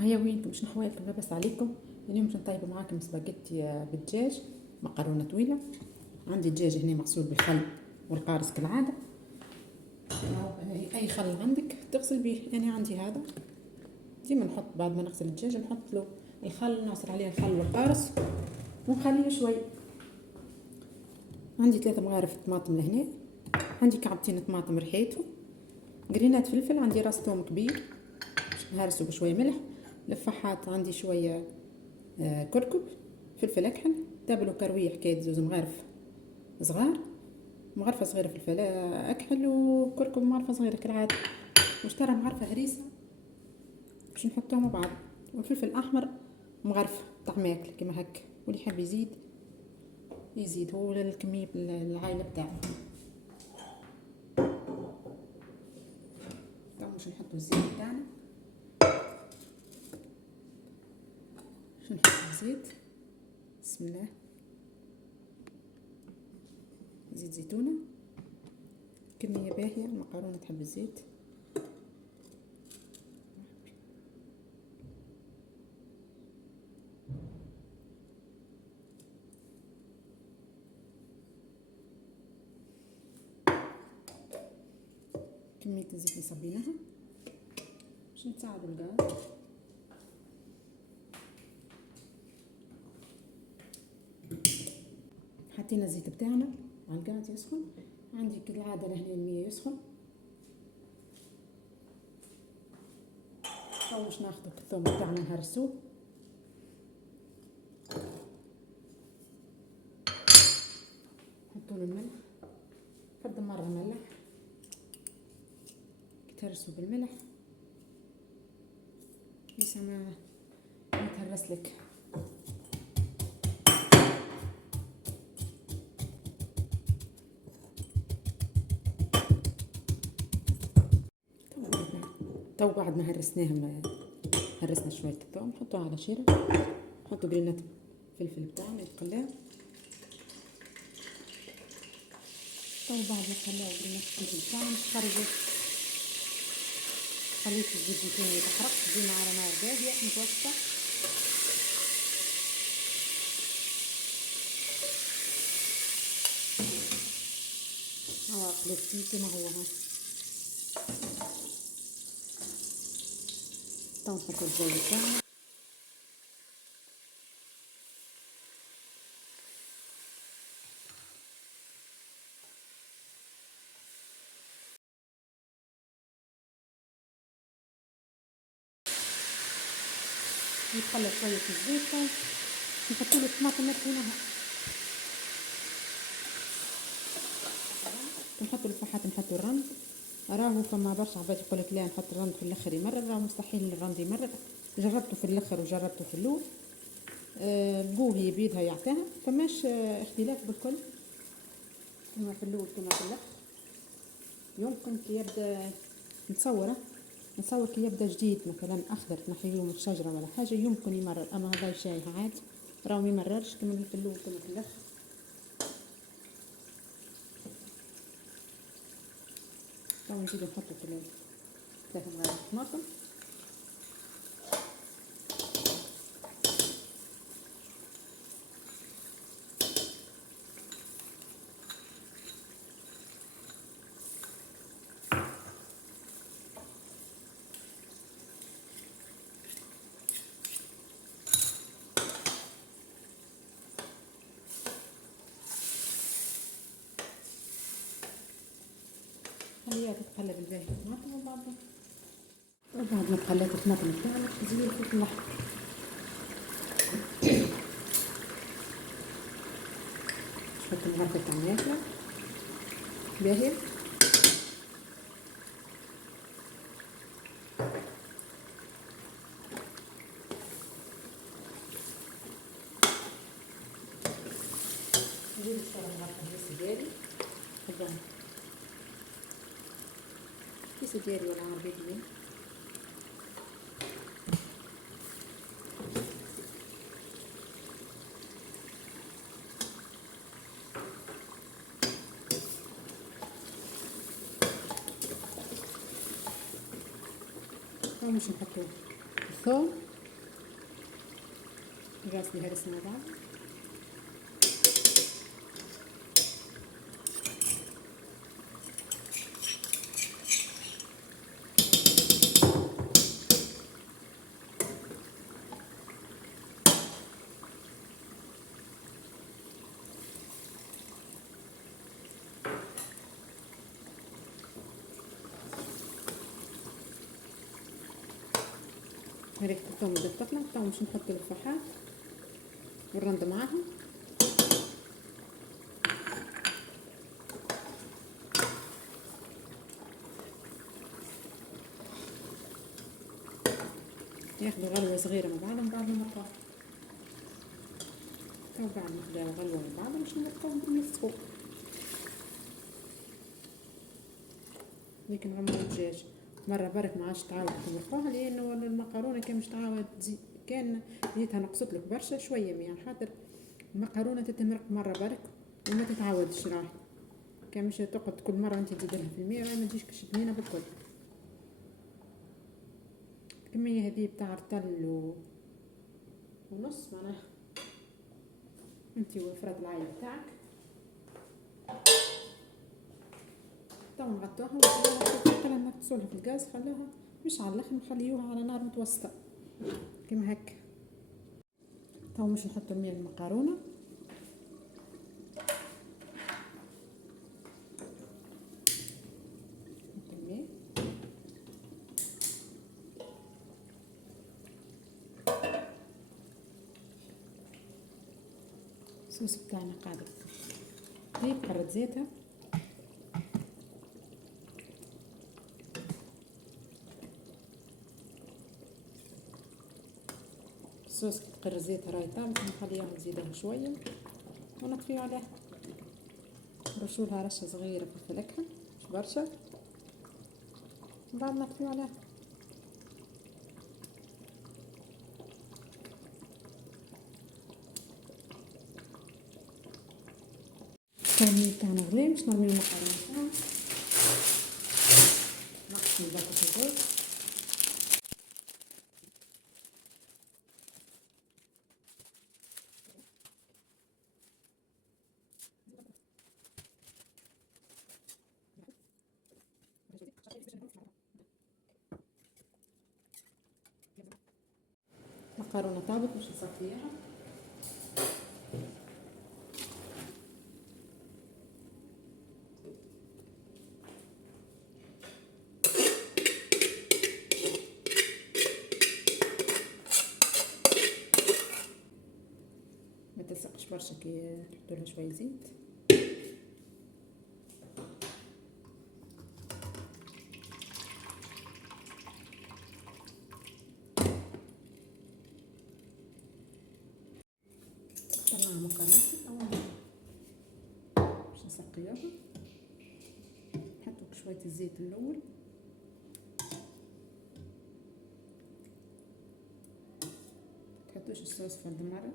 هيا وينكم شنو حوالكم؟ لاباس عليكم؟ اليوم باش نطيب معاكم سباجيتي بالدجاج، مقرونه طويله. عندي دجاج هنا مغسول بالخل والقارص كالعاده. اي خل عندك تغسل به، انا عندي هذا. ديما نحط بعد ما نغسل الدجاج نحط له الخل، نعصر عليه الخل والقارص ونخليه شوي. عندي 3 مغارف طماطم لهنا، عندي كعبتين طماطم رحيتهم، قرينات فلفل، عندي راس ثوم كبير نهرسه بشويه ملح، لفاحات عندي شويه كركم، فلفل اكحل، تابل وكرويه حكايه 2 مغارف صغار، مغرفه صغيره فلفل اكحل وكركم مغرفه صغيره كالعاده، واشترى مغرفه هريسه باش نحطوها مع بعض، والفلفل الاحمر مغرفه تاع ماكله كيما هكا، واللي يحب يزيد هو الكميه العائله بتاعه. تو باش نحطو الزيت بتاعنا، باش نحط الزيت. بسم الله. زيت زيتونه كميه باهيه، المقارونه تحب الزيت. كميه الزيت اللي صبيناها باش نساعدوا الغاز. حطينا الزيت بتاعنا على الغاز يسخن، عندي كالعاده لهنا المية يسخن. تو باش ناخدو الثوم بتاعنا نهرسوه، نحطوله الملح، قد مره ملح تهرسوا بالملح لسه ما يتهرس لك. تو بعد ما هرسنا شويه الثوم نحطوه على شيره، نحطو قرينات فلفل بتاعنا يتقلاو. تو بعد ما نقلاو قرينات الفلفل بتاعنا نخرجو خليط الزيت الزيتون يتحرق، ديما على نار هاديه متوسطه. قلبتيه كما هو ها. تو نحطو الدجاج بتاعنا، يتخلى شويه في الزيت، نحطوله الطماطم اللي رحيناها، نحطو الفحات، نحطو الرند. راهو فما برشا عباد يقولك لا نحط الرند في الاخر يمرر، راه مستحيل الرند يمرر. جربته في الاخر وجربته في الاول، القوه هي بيدها يعطيها، فماش اختلاف بالكل، كما في الاول كما في الاخر. يمكن كي يبدا نتصور كي يبدا جديد مثلا اخضر تنحيوه من الشجره ولا حاجه يمكن يمرر، اما هذا شاي عادي راهو ميمررش كما في الاول كما في الاخر. تو نزيدو نحطو 3 مغارف طماطم، خليها تتقلب الباهي الطماطم. وبعد ما تقليت الطماطم بتاعنا زيدي الفلفل الاحمر، نحط مغرفه تاع ماكله باهيه، نزيد شويه مغرفه كيس ديالي، حبان كيس ديالي ولا عربية. باش نحطو الثوم الراس اللي هرسنا مع بعض. ريحة الثوم بدات تطلع. تو باش نحط الفحات والرند معاهم. ياخذوا غلوة صغيرة مع بعضهم بعد ما نرفعهم. تو بعد ما خداو غلوة مع بعضهم باش نرفعهم بالمسخوق. لكن نغمرو الدجاج مرة برك ما عادش تعاود تمرقوها، لأنه المقارونة كان مش تعاود تزيد، كان ريتها نقصت لك برشا شوية مية، خاطر المقارونة تتمرق مرة برك وما تتعودش راهي، كان مش تقعد كل مرة انت تزيدلها في المية راهي ما تجيش كش بنينة بالكل. الكمية هذه بتاع رطل ونص معناها انت وفرد العاية بتاعك. تو نغطوها ونخليها انك تصولها في الغاز، خلوها مش على الاخر، نخليوها على نار متوسطة كيما هكا. تو مش نحطو المية المقارونة، الصوص بتاعنا قاعدة طيب. قرة زيتها، الصوص تقر زيتها راهي طابت، نخليها نزيدها شوية ونطفيو عليها، نرشولها رشة صغيرة في الفلكة مش برشا، بعد نطفيو عليها. التاني بتاعنا غلي، باش نرميو المقارنة بتاعنا، نقص من باكو الزيت. المقارنة طابت باش نصفيها. ما تلصقش برشا كي تحطولها شوية زيت. طلعنا مقارنتي باش نسقيوها، نحطو شوية الزيت الأول، متحطوش الصوص فرد مرة.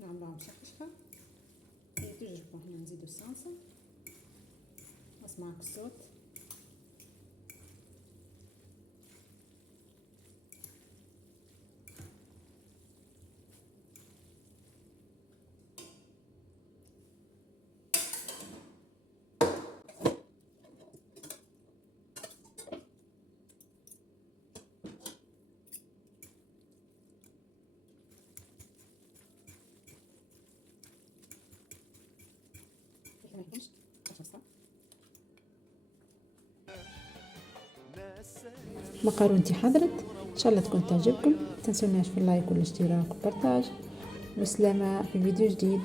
نعملوها مشخشخة، هي تجربوا. هنا نزيدو الصلصة، اسمعك الصوت. مقارونتي حضرت، ان شاء الله تكون تعجبكم. متنسوناش في اللايك والاشتراك والبارتاج. والسلامة في فيديو جديد.